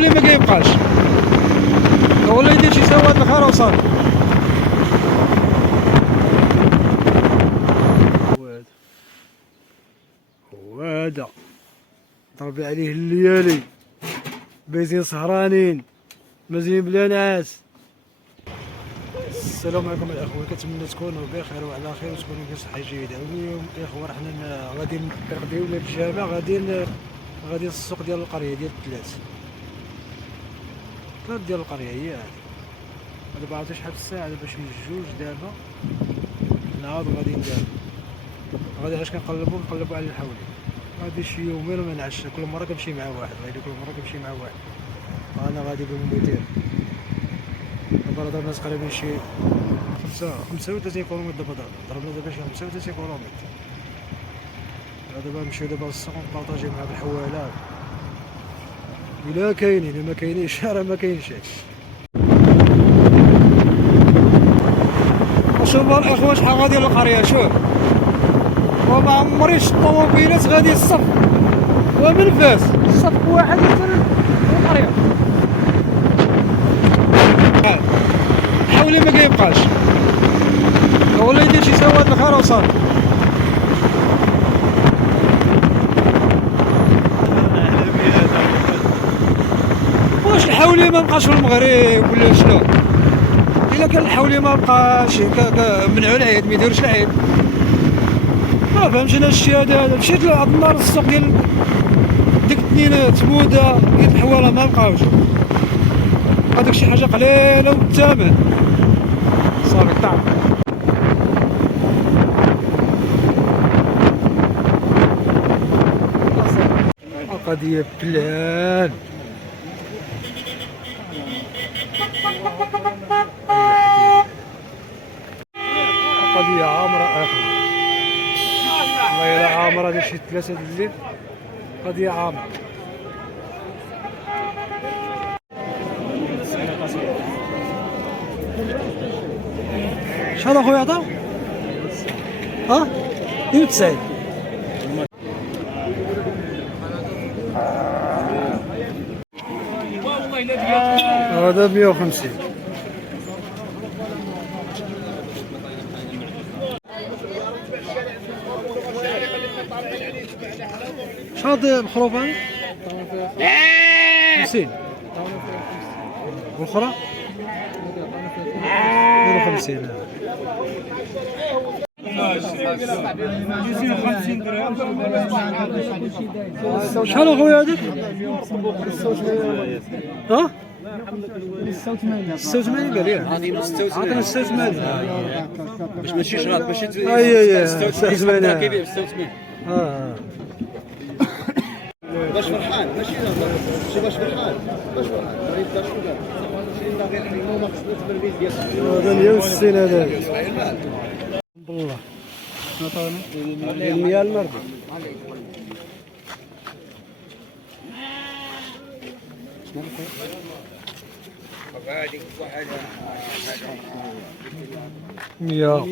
حاولي ما كيبقاش، ولا يدير شي سواد الخير وصافي. هذا ضربي عليه الليالي، بايزين سهرانين مزيين بلا نعاس. السلام عليكم الاخوه، كنتمنى تكونوا بخير وعلى خير وتكونوا بصحه جيده. اليوم الاخوه حنا غادي نقضيو البيجامه، غادي للسوق ديال القريه ديال الثلاث ديال القريه. هي هذه بعرفتي شحال الساعه دابا، شي جوج دابا. نعاود غادي ندير، غادي علاش كنقلبوا على الحولي. غادي شي يومين وما نعش، كل مره كنمشي مع واحد، كل مره كنمشي مع واحد. انا غادي بالمدير دابا ضربنا تقريبا شي 35 كيلومتر. دابا ضربنا دابا شي 35 كيلومتر. دابا نمشيو دابا للسوق نبارطاجيو مع الحوالات، الا كاينين، الا ما كاينينش راه ما كاينش. شوف الاخوان شحال غادي للقريه، شوف وما عمري شفت طوموبيلات غادي الصف ومن فاس صف واحد للقريه. حاولي ما كيبقاش، ولا يدير شي سواد الخير وصافي. واش الحولي ما بقاش في المغرب ولا شنو؟ الا كان الحولي ما بقاش منعوا العيد، ما يديروش العيد. ما فهمتش انا الشيء هذا. مشيت لواحد النهار للسوق ديال ديك التنينات موده ديال الحواله ما بقاوش. هذاك شي حاجه قليله والثمن صافي طاح. القضيه بلان، القضيه عامره اخويا، والله الا عامره. هذا شي 3 الليل، قضيه عامره. شحال اخويا عطاو؟ ها 92. هذا 150. شحال مخروفه؟ 50. والاخرى 52. شحال اخويا هذيك؟ ها 86 قال لي. عطيني 86 باش ماشي شراط، ماشي 86 كيبيع ب 86. باش فرحان، ماشي باش فرحان، غير دار شويه غير حيمو ما خصناش التربيز ديالها. هذا 160 هذا بالله. عطوني 100 المرضي. يا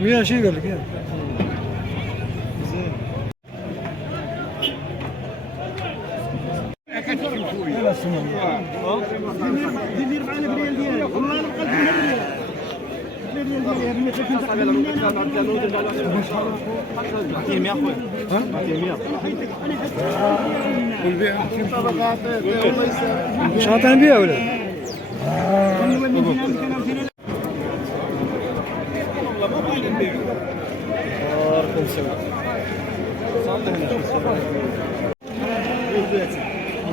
مية شي قال لك. مش عاطيني بيها ولا؟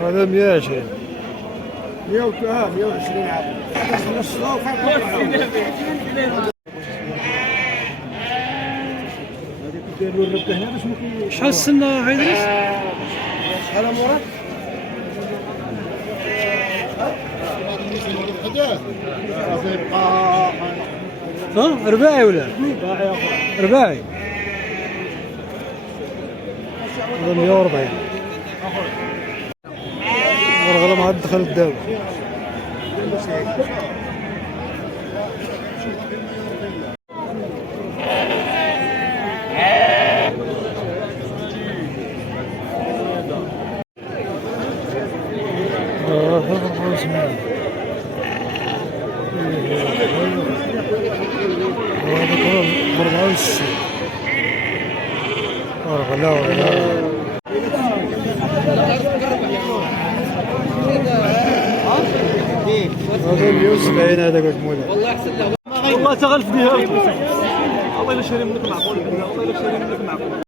هذا 120. 120 عام. شحال السنة عيدريس؟ شحال مراد؟ ها رباعي ولا؟ رباعي. هذا 140. الغلا ما عاد دخل الدابة. هذا 170 هذاك المولى. والله احسن له والله تغلف بها والله الا شاري منك معقول والله الا شاري منك معقول.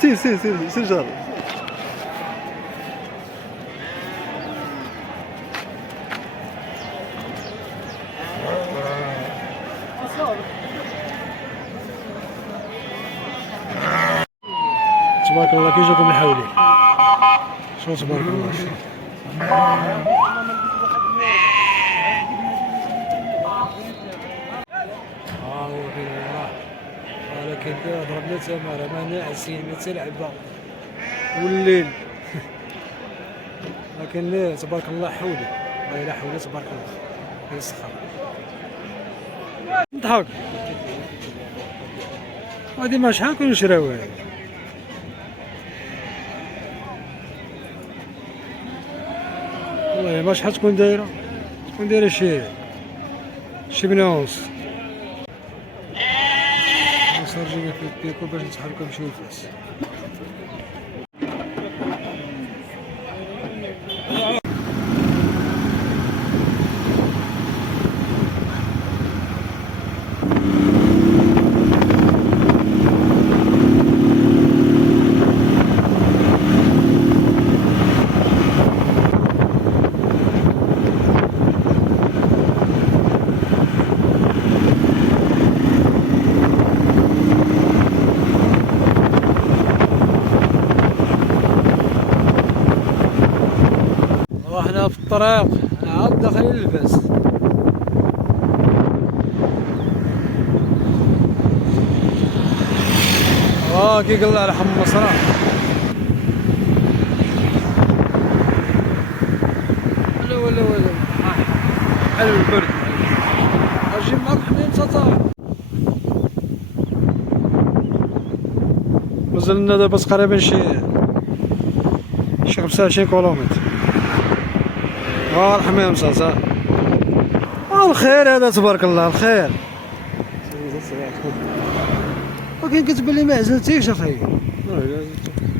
سير سير سير سير جار. تبارك الله كي جاكم الحولي. شو تبارك الله. ولكن ضربنا تماره ما ناعسين ما تلعبه والليل. لكن لا تبارك الله حولي والله الا حولي تبارك الله يسخر. نضحك هادي ما شحال كون نشراوها والله ما شحال تكون دايره شي بنونس. صار جينا في البيكو باش نتحركو نمشيو لفاس. احنا في الطريق عاد داخلين للباس. كي قلع على حم مصرع ولا حلو البرد. اجي معاك حميم تطار. مازلنا دابا تقريبا شي 25 كيلومتر. الحمام صاصا الخير هذا تبارك الله الخير. ولكن كتبان لي ما عزلتيش اخي.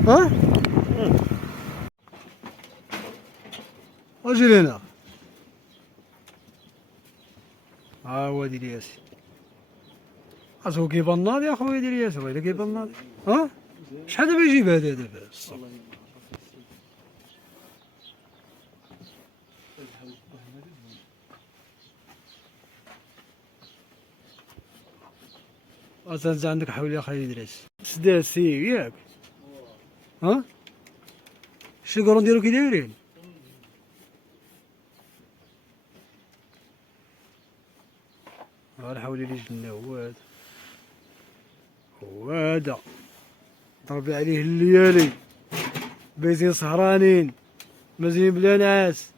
ها اجي لهنا. هو ديال ياسين هو كيبان ناضي يا خويا ديال ياسين. ويلي كيبان ناضي. شحال دابا يجيب هذا دابا انت عندك حولي يا خالد ادريس سداسي ياك. شي كرون ديالو كي دايرين. الحولي اللي جبنا هو هذا ضربي عليه الليالي بيتين سهرانين مزيين بلا نعاس.